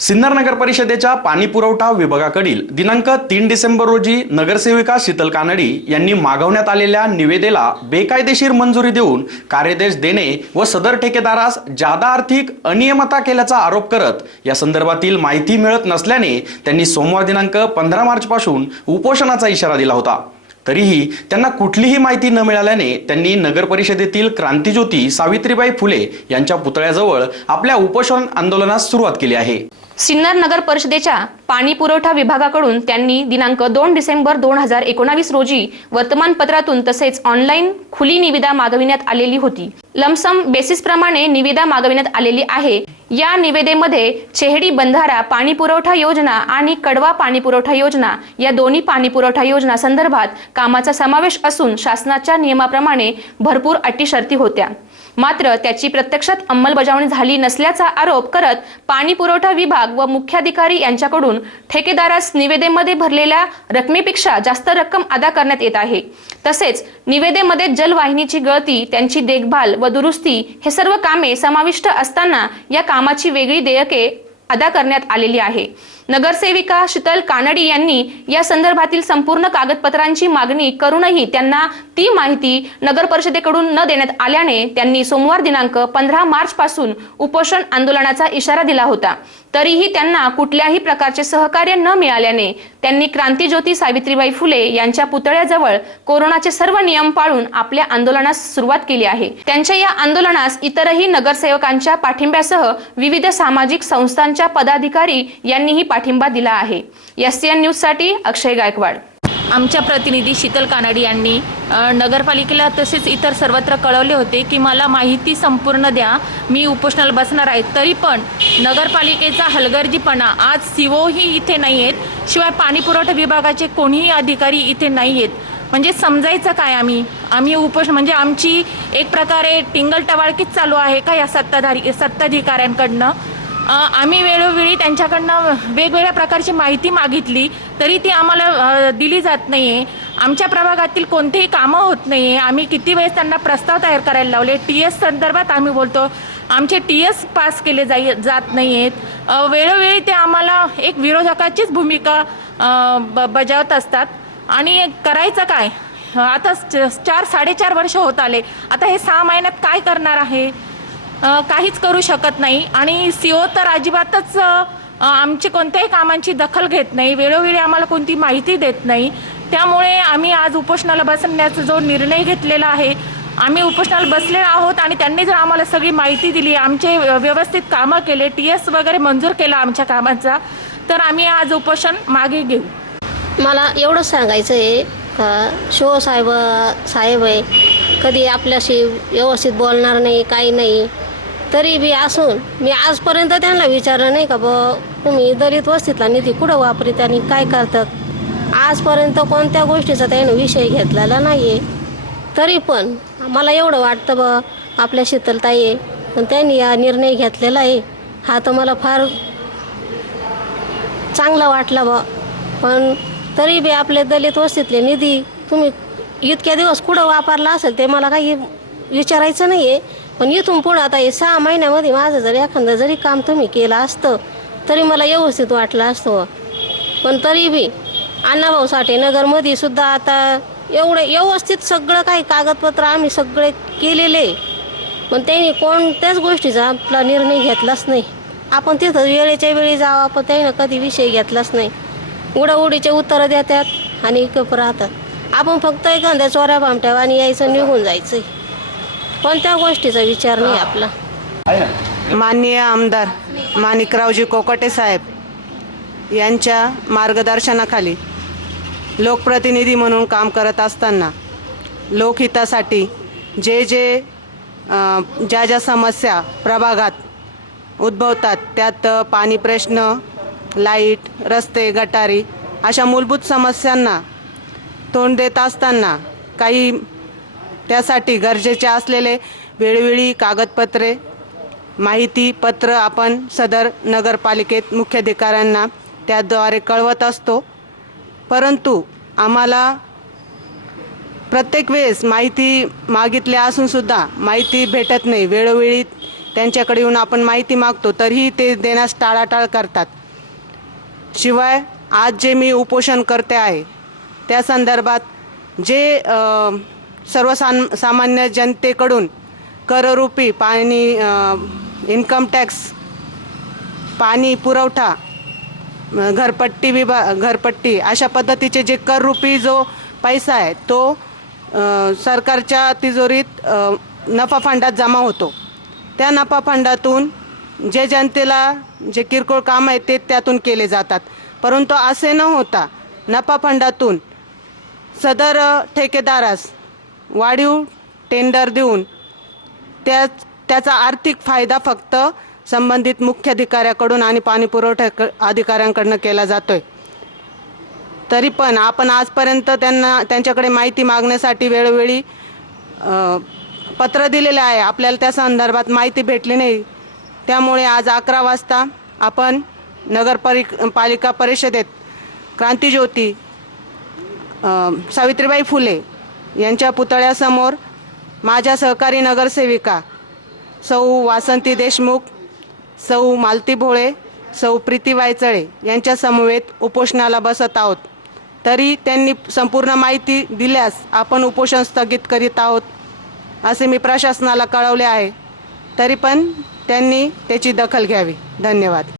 सिन्नर नगर परिषदेच्या पाणी पुरवठा विभागाकडील दिनांक तीन डिसेंबर रोजी नगरसेविका शीतल कानडी यांनी मागवण्यात आलेल्या निवेदेला बेकायदेशीर मंजुरी देऊन कार्यदेश देणे व सदर ठेकेदारास जादा आर्थिक अनियमता केल्याचा आरोप करत या संदर्भातील माहिती मिळत नसल्याने त्यांनी सोमवार दिनांक पंधरा मार्चपासून उपोषणाचा इशारा दिला होता. तरीही त्यांना कुठलीही माहिती न मिळाल्याने त्यांनी नगर परिषदेतील क्रांतीज्योती सावित्रीबाई फुले यांच्या पुतळ्याजवळ आपल्या उपोषण आंदोलनास सुरुवात केली आहे. सिन्नर नगर परिषदेच्या पाणी पुरवठा विभागाकडून त्यांनी दिनांक दोन डिसेंबर दोन हजार एकोणावीस रोजी वर्तमानपत्रातून तसेच ऑनलाईन खुली निविदा मागविण्यात आलेली होती. लमसम बेसिसप्रमाणे निविदा मागविण्यात आलेली आहे. या निवेदेमध्ये चेहडी बंधारा पाणी पुरवठा योजना आणि कडवा पाणी पुरवठा योजना या दोन्ही पाणी पुरवठा योजना संदर्भात कामाचा समावेश असून शासनाच्या नियमाप्रमाणे भरपूर अटी शर्ती होत्या. मात्र त्याची प्रत्यक्षात अंमलबजावणी झाली नसल्याचा आरोप करत पाणी पुरवठा विभाग व मुख्याधिकारी यांच्याकडून ठेकेदारास निवेदेमध्ये भरलेल्या रकमेपेक्षा जास्त रक्कम अदा करण्यात येत आहे. तसेच निवेदेमध्ये जलवाहिनीची गळती त्यांची देखभाल व दुरुस्ती हे सर्व कामे समाविष्ट असताना या कामाची वेगळी देयके अदा करण्यात आलेली आहे. नगरसेविका शीतल कानडी यांनी या संदर्भातील संपूर्ण कागदपत्रांची मागणी करूनही त्यांना ती माहिती नगर परिषदेकडून न देण्यात आल्याने त्यांनी सोमवार दिनांक पंधरा मार्च पासून उपोषण आंदोलनाचा इशारा दिला होता. तरीही त्यांना कुठल्याही प्रकारचे सहकार्य न मिळाल्याने त्यांनी क्रांतीज्योती सावित्रीबाई फुले यांच्या पुतळ्याजवळ कोरोनाचे सर्व नियम पाळून आपल्या आंदोलनास सुरुवात केली आहे. त्यांच्या या आंदोलनास इतरही नगरसेवकांच्या पाठिंब्यासह विविध सामाजिक संस्थांच्या पदाधिकारी यांनीही पाठिंबा दिला आहे. एस सी एन न्यूजसाठी अक्षय गायकवाड. आमच्या प्रतिनिधी शीतल कानडी यांनी नगरपालिकेला तसेच इतर सर्वत्र कळवले होते की मला माहिती संपूर्ण द्या मी उपोषणाला बसणार आहे. तरी पण नगरपालिकेचा हलगर्जीपणा आज सीओही इथे नाही आहेत शिवाय पाणीपुरवठा विभागाचे कोणीही अधिकारी इथे नाही आहेत म्हणजे समजायचं काय आम्ही? आम्ही उपोषण म्हणजे आमची एक प्रकारे टिंगल टवाळकीच चालू आहे का या सत्ताधारी सत्ताधिकाऱ्यांकडनं? आम्ही वेळोवेळी त्यांच्याकडनं वेगवेगळ्या प्रकारची माहिती मागितली तरी ती आम्हाला दिली जात नाही आहे आमच्या प्रभागातील कोणतेही कामं होत नाही आहे आम्ही किती वेळेस त्यांना प्रस्ताव तयार करायला लावले टी एस संदर्भात आम्ही बोलतो. आमचे टी एस पास केले जाई जात नाही आहेत वेळोवेळी ते आम्हाला एक विरोधकाचीच भूमिका ब बजावत असतात. आणि करायचं काय? आता च- चार साडेचार वर्ष होत आले. आता हे सहा महिन्यात काय करणार आहे? काहीच करू शकत नाही. आणि सी ओ तर अजिबातच अ, आमची कोणत्याही कामांची दखल घेत नाही. वेळोवेळी आम्हाला कोणती माहिती देत नाही. त्यामुळे आम्ही आज उपोषणाला बसण्याचा जो निर्णय घेतलेला आहे आम्ही उपोषणाला बसले आहोत आणि त्यांनी जर आम्हाला सगळी माहिती दिली आमचे व्यवस्थित कामं केले टी एस वगैरे मंजूर केला आमच्या कामाचा तर आम्ही आज उपोषण मागे घेऊ. मला एवढंच सांगायचं आहे का शो साहेब साहेब आहे कधी आपल्याशी व्यवस्थित बोलणार नाही काही नाही. तरी बी असून मी आजपर्यंत त्यांना विचारलं नाही का ब तुम्ही दलित वस्तीतला निधी कुठं वापरीत आणि काय करतात? आजपर्यंत कोणत्या गोष्टीचा त्यानं विषय घेतलेला नाही आहे तरी पण मला एवढं वाटतं ब आपल्या शीतलताई आहे पण त्यांनी हा निर्णय घेतलेला आहे. हा तर मला फार चांगला वाटला बा. पण तरी बी आपले दलित वस्तीतले निधी तुम्ही इतक्या दिवस कुठं वापरला असेल ते मला काही विचारायचं नाही आहे पण इथून पुढं आता हे सहा महिन्यामध्ये माझं जर एखादं जरी काम तुम्ही केलं असतं तरी मला व्यवस्थित वाटलं असतं. पण तरी बी अण्णाभाऊ साठे नगरमध्ये सुद्धा आता एवढे व्यवस्थित सगळं काही कागदपत्र आम्ही सगळे केलेले. आहे. पण त्यांनी कोणत्याच गोष्टीचा आपला निर्णय घेतलाच नाही. आपण तिथं वेळेच्या वेळी जावं आपण त्यानं कधी विषय घेतलाच नाही. उडाउडीचे उत्तरं देतात आणि गप राहतात. आपण फक्त एखाद्या चोऱ्या भामट्या आणि यायचं निघून जायचं कोणत्या गोष्टीचा विचार नाही आपला? माननीय आमदार माणिकरावजी कोकटे साहेब यांच्या मार्गदर्शनाखाली लोकप्रतिनिधी म्हणून काम करत असताना लोकहितासाठी जे जे ज्या ज्या समस्या प्रभागात उद्भवतात त्यात पाणी प्रश्न लाइट रस्ते गटारी अशा मूलभूत समस्यांना तोंड देत असताना काही त्यासाठी गरजेचे असलेले वेळोवेळी कागदपत्रे माहिती पत्र आपण सदर नगरपालिकेत मुख्याधिकाऱ्यांना त्याद्वारे कळवत असतो. परंतु आम्हाला प्रत्येक वेळेस माहिती मागितल्या असूनसुद्धा माहिती भेटत नाही. वेळोवेळी त्यांच्याकडे येऊन आपण माहिती मागतो तरीही ते देण्यास टाळाटाळ करतात. शिवाय आज जे मी उपोषण करते आहे त्या संदर्भात जे सर्वसाम सामान्य जनतेकडून कररूपी पाणी इन्कम टॅक्स पाणी पुरवठा घरपट्टी विभा घरपट्टी अशा पद्धतीचे जे कररूपी जो पैसा आहे तो सरकारच्या तिजोरीत नफा फंडात जमा होतो. त्या नफा फंडातून जे जनतेला जे किरकोळ काम आहे ते त्यातून केले जातात. परंतु असे न होता नफा फंडातून सदर ठेकेदारास वाढीव टेंडर देऊन त्या त्याचा आर्थिक फायदा फक्त संबंधित मुख्याधिकाऱ्याकडून आणि पाणी पुरवठा क- अधिकाऱ्यांकडनं केला जातोय. तरी पण आपण आजपर्यंत त्यांना त्यांच्याकडे माहिती मागण्यासाठी वेळोवेळी पत्र दिलेलं आहे. आपल्याला त्या संदर्भात माहिती भेटली नाही. त्यामुळे आज अकरा वाजता आपण नगरपरि पालिका परिषदेत क्रांतीज्योती सावित्रीबाई फुले यांच्या पुतळ्यासमोर माझ्या सहकारी नगरसेविका सौ वासंती देशमुख सौ मालती भोळे सौ प्रीती वायचळे यांच्या समवेत उपोषणाला बसत आहोत. तरी त्यांनी संपूर्ण माहिती दिल्यास आपण उपोषण स्थगित करीत आहोत असे मी प्रशासनाला कळवले आहे. तरी पण त्यांनी त्याची दखल घ्यावी. धन्यवाद.